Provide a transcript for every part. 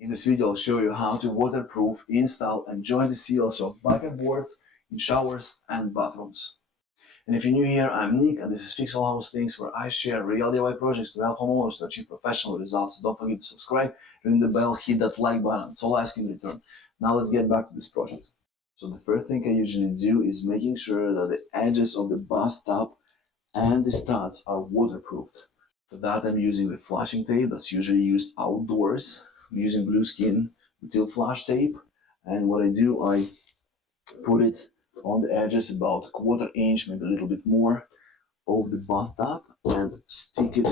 In this video, I'll show you how to waterproof, install, and join the seals of bucket boards in showers and bathrooms. And if you're new here, I'm Nick, and this is FixAllHouseThings, where I share real DIY projects to help homeowners to achieve professional results. Don't forget to subscribe, ring the bell, hit that like button. That's all I ask in return. Now let's get back to this project. So the first thing I usually do is making sure that the edges of the bathtub and the studs are waterproofed. For that, I'm using the flashing tape that's usually used outdoors. I'm using blue skin butyl flash tape, and what I do, I put it on the edges about a quarter-inch, maybe a little bit more, of the bathtub, and stick it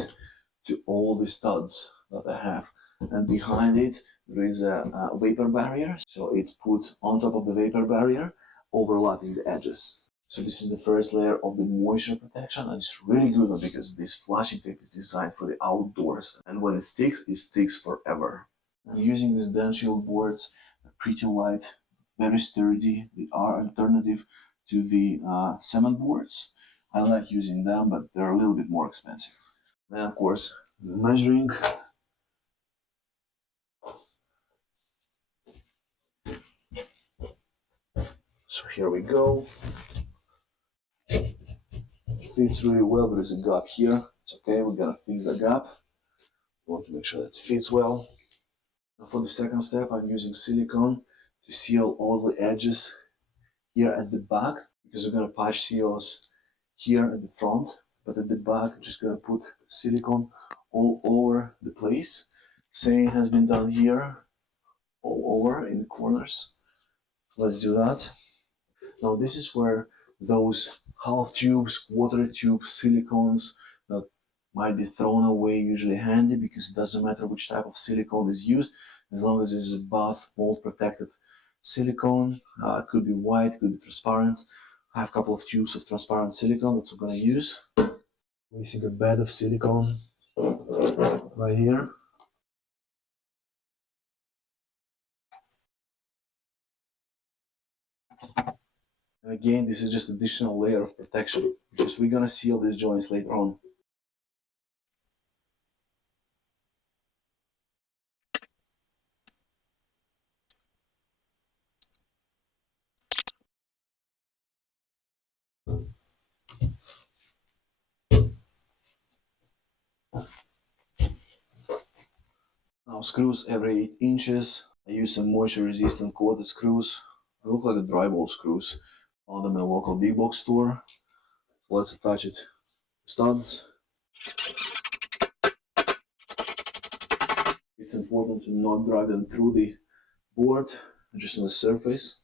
to all the studs that I have. And behind it, there is a vapor barrier, so it's put on top of the vapor barrier, overlapping the edges. So this is the first layer of the moisture protection, and it's really good because this flashing tape is designed for the outdoors, and when it sticks forever. I'm using these DensShield boards, pretty light, very sturdy. They are alternative to the cement boards. I like using them, but they're a little bit more expensive. Then, of course, measuring. So here we go. Fits really well. There is a gap here. It's okay. We're gonna fix the gap. We want to make sure that it fits well. Now for the second step, I'm using silicone to seal all the edges here at the back, because we're gonna patch seals here at the front, but at the back, I'm just gonna put silicone all over the place. Same has been done here, all over in the corners. Let's do that. Now this is where those half tubes, quarter tube silicones that might be thrown away, usually handy, because it doesn't matter which type of silicone is used, as long as it's a bath mold protected silicone. Could be white, could be transparent. I have a couple of tubes of transparent silicone that we're going to use. Placing a bed of silicone right here. And again, this is just additional layer of protection, because we're going to seal these joints later on. Now screws every 8 inches. I use some moisture resistant coated screws. They look like the drywall screws. Found them in a local big box store. Let's attach it to studs. It's important to not drive them through the board, just on the surface.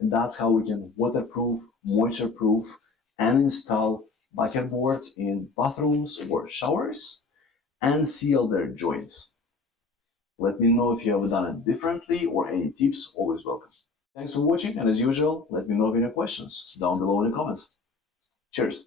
And that's how we can waterproof, moisture-proof, and install bucket boards in bathrooms or showers and seal their joints. Let me know if you have done it differently or any tips, always welcome. Thanks for watching, and as usual, let me know if you have any questions down below in the comments. Cheers!